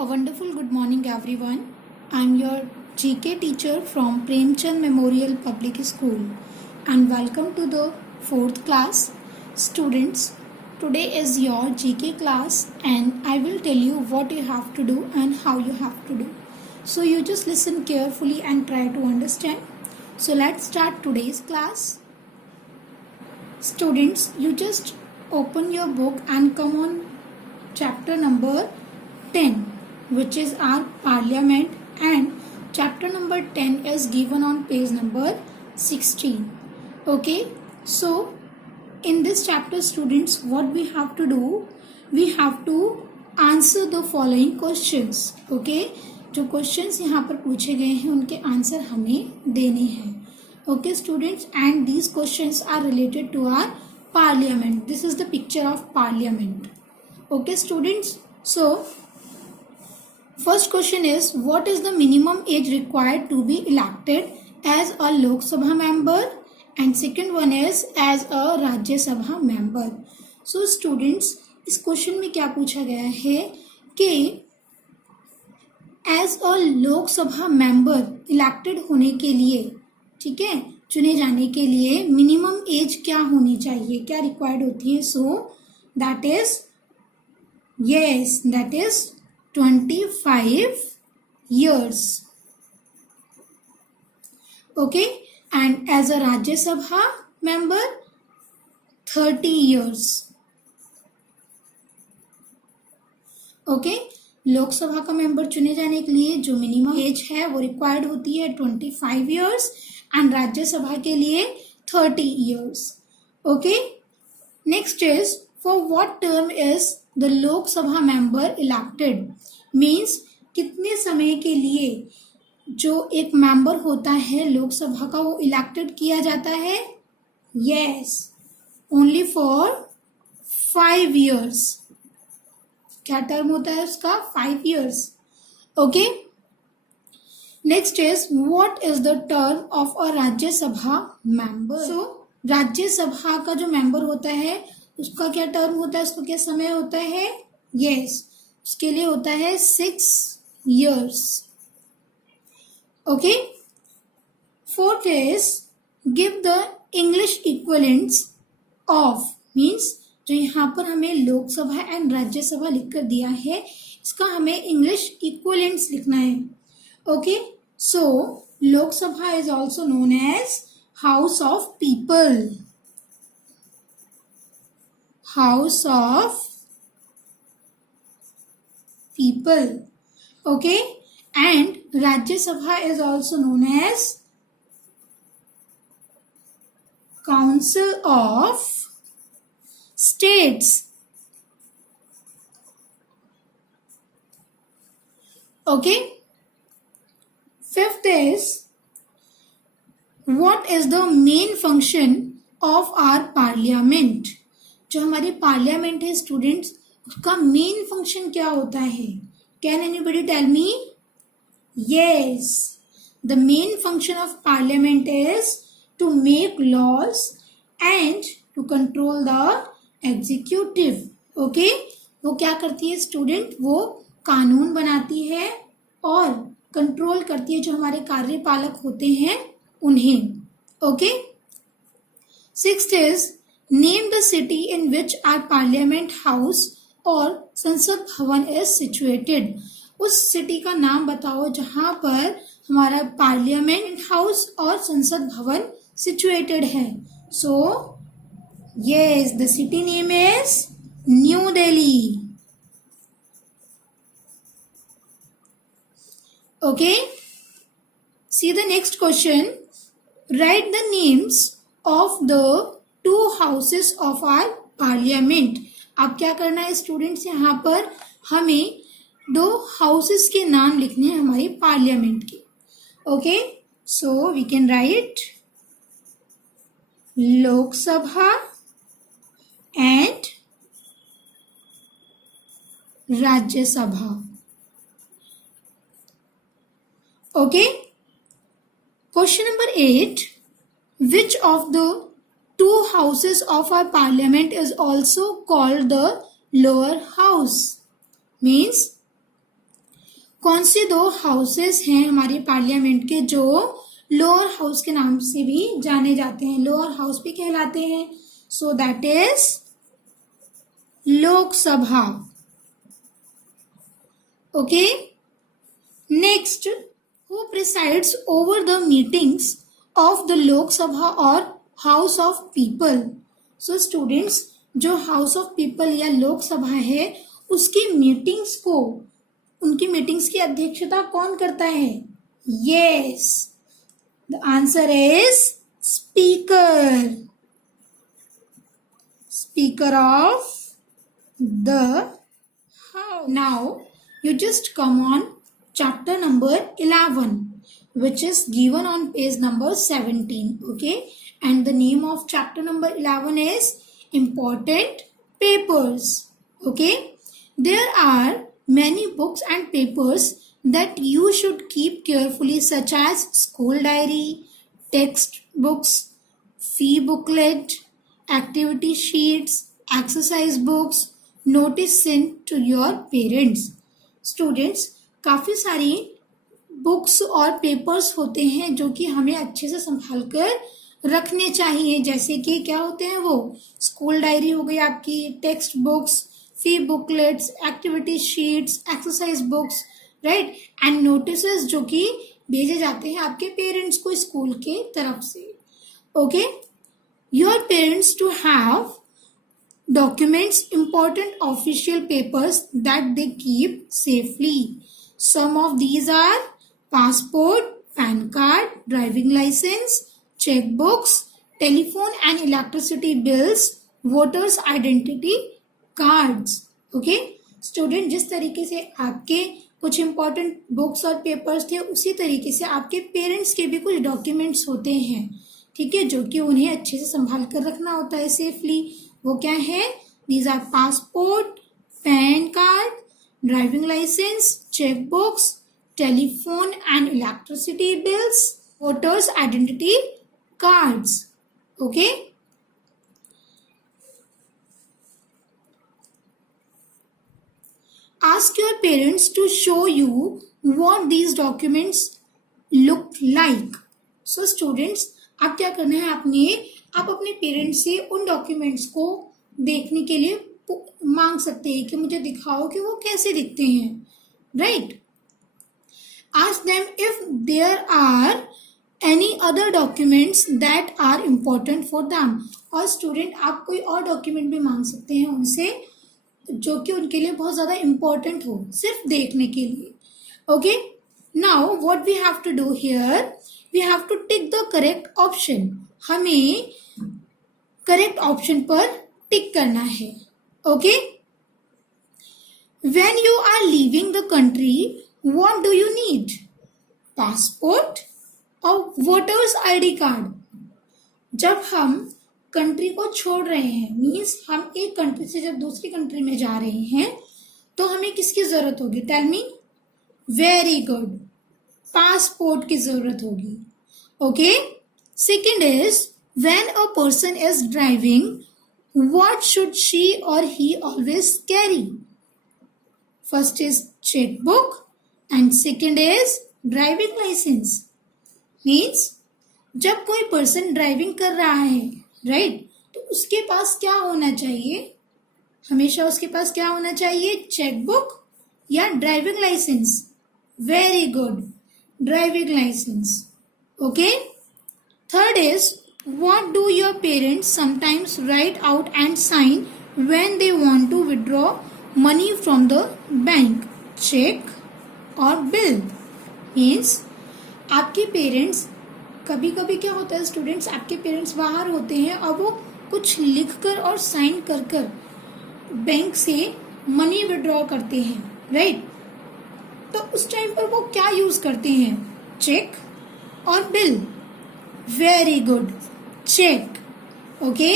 A wonderful good morning everyone. I am your GK teacher from Premchand Memorial Public School and welcome to the 4th class. Students, today is your GK class and I will tell you what you have to do and how you have to do. So you just listen carefully and try to understand. So let's start today's class. Students, you just open your book and come on chapter number 10, which is our Parliament, and chapter number 10 is given on page number 16. Okay, so in this chapter, students, what we have to do, we have to answer the following questions. Okay, जो questions यहाँ पर पूछे गए हैं उनके answer हमें देने हैं. Okay, students, and these questions are related to our Parliament. This is the picture of Parliament. Okay, students, so first question is, what is the minimum age required to be elected as a Lok Sabha member? And second one is as a Rajya Sabha member. So students, इस question में क्या पूछा गया है कि as a लोक सभा member elected होने के लिए, ठीक है, चुने जाने के लिए मिनिमम एज क्या होनी चाहिए, क्या रिक्वायर्ड होती है? So that is yes, that is 25 years. Okay, and as a Rajya Sabha member 30 years. Okay, लोक सभा का मेंबर चुने जाने के लिए जो मिनिमम एज है वो रिक्वायर्ड होती है 25 years एंड राज्य सभा के लिए 30 years. Okay, next is for what term is the लोक सभा मेंबर इलेक्टेड? मीन्स कितने समय के लिए जो एक मेंबर होता है लोक सभा का वो इलेक्टेड किया जाता है? Yes, only for 5 years. क्या टर्म होता है उसका? 5 years. Okay, next is what is the term of a राज्य सभा मेंबर? सो राज्य सभा का जो मेंबर होता है उसका क्या टर्म होता है, उसको क्या समय होता है? यस, उसके लिए होता है 6 years. Okay, fourth is give the English equivalents of, means जो यहाँ पर हमें लोकसभा एंड राज्यसभा लिखकर दिया है इसका हमें इंग्लिश इक्विवेलेंट्स लिखना है. Okay, so Lok Sabha is also known as house of people, House of People. Okay, and Rajya Sabha is also known as Council of States. Okay, fifth is what is the main function of our Parliament? जो हमारी parliament है students, उसका main function क्या होता है? Can anybody tell me? Yes, the main function of parliament is to make laws and to control the executive. Okay, वो क्या करती है स्टूडेंट? वो कानून बनाती है और कंट्रोल करती है जो हमारे कार्यपालक होते हैं उन्हें. Okay, sixth is Name the city in which our Parliament House और संसद भवन is situated. उस सिटी का नाम बताओ जहां पर हमारा पार्लियामेंट हाउस और संसद भवन सिचुएटेड है. So yes, the city name is New Delhi. Okay, see the next question. Write the names of the two houses of our parliament. अब क्या करना है स्टूडेंट्स, यहाँ पर हमें 2 हाउसेस के नाम लिखने हैं हमारी पार्लियामेंट के. Okay, so we can write Lok Sabha and Rajya Sabha. Okay, question number 8, which of the two houses of our parliament is also called the lower house? Means कौन से दो हाउसेस हैं हमारे पार्लियामेंट के जो लोअर हाउस के नाम से भी जाने जाते हैं, लोअर हाउस भी कहलाते हैं? So that is Lok Sabha. Okay, next, who presides over the meetings of the Lok Sabha or House of People? So students, जो House of People या लोक सभा है उसकी मीटिंग्स को, उनकी मीटिंग्स की अध्यक्षता कौन करता है? Yes, the answer is speaker. Speaker of the House. Now you just come on chapter number 11, which is given on page number 17. Okay, and the name of chapter number 11 is important papers. Okay, there are many books and papers that you should keep carefully, such as school diary, textbooks, fee booklet, activity sheets, exercise books, notice sent to your parents. Students, काफ़ी सारी books और papers होते हैं जो कि हमें अच्छे से संभाल कर रखने चाहिए, जैसे कि क्या होते हैं वो, स्कूल डायरी हो गई आपकी, text books, fee booklets, activity sheets, exercise books, right, and notices जो कि भेजे जाते हैं आपके पेरेंट्स को स्कूल के तरफ से. Okay, your parents to have documents important official papers that they keep safely. Some of these are passport, PAN card, driving license, checkbooks, telephone and electricity bills, voters identity cards. Okay, student, जिस तरीके से आपके कुछ important books और papers थे उसी तरीके से आपके पेरेंट्स के भी कुछ डॉक्यूमेंट्स होते हैं, ठीक है, जो कि उन्हें अच्छे से संभाल कर रखना होता है सेफली. वो क्या है? These are passport, PAN card, driving licence, cheque books, telephone and electricity bills, voters identity cards. Okay, ask your parents to show you what these documents look like. So students, आप क्या करना है, आप अपने parents से उन documents को देखने के लिए मांग सकते हैं कि मुझे दिखाओ कि वो कैसे दिखते हैं, right. Ask them if there are any other documents that are important for them. और स्टूडेंट, आप कोई और डॉक्यूमेंट भी मांग सकते हैं उनसे जो कि उनके लिए बहुत ज़्यादा इम्पोर्टेंट हो, सिर्फ देखने के लिए. Okay, now what we have to do here, we have to tick the correct option. हमें करेक्ट ऑप्शन पर टिक करना है. Okay, when you are leaving the country what do you need? Passport और वोटर्स आईडी कार्ड. जब हम country को छोड़ रहे हैं, मीन्स हम एक कंट्री से जब दूसरी कंट्री में जा रहे हैं, तो हमें किसकी जरूरत होगी? Tell me. Very good, passport की जरूरत होगी. Okay, second is, when a person is driving, what should she or he always carry? First is checkbook and second is driving license. Means जब कोई person driving कर रहा है, right, तो उसके पास क्या होना चाहिए? हमेशा उसके पास क्या होना चाहिए? चेकबुक या driving licence. Very good, driving licence. Okay, third is, what do your parents sometimes write out and sign when they want to withdraw money from the bank? Check or bill. Means आपके parents, कभी कभी क्या होता है students, आपके parents बाहर होते हैं और वो कुछ लिख कर और साइन कर कर बैंक से मनी विड्रॉ करते हैं, राइट. तो उस टाइम पर वो क्या यूज करते हैं? चेक और bill. Very good, check. Okay,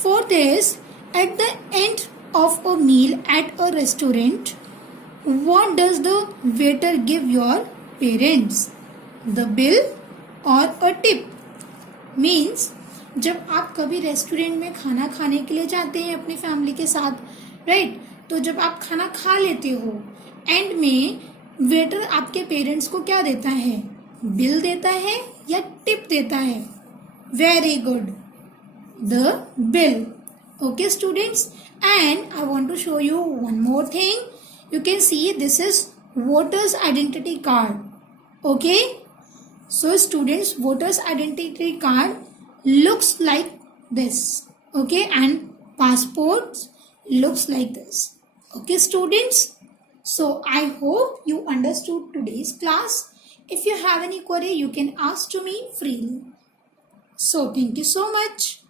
fourth is, at the end of a meal at a restaurant, what does the waiter give your parents? The bill or a tip? Means जब आप कभी restaurant में खाना खाने के लिए जाते हैं अपनी फैमिली के साथ, राइट, तो जब आप खाना खा लेते हो, एंड में वेटर आपके पेरेंट्स को क्या देता है? बिल देता है या टिप देता है? Very good, the bill. Okay students, and I want to show you one more thing. You can see this is voters identity card. Okay, so students, voters identity card looks like this. Okay, and passports looks like this. Okay students, so I hope you understood today's class. If you have any query, you can ask to me freely. So thank you so much.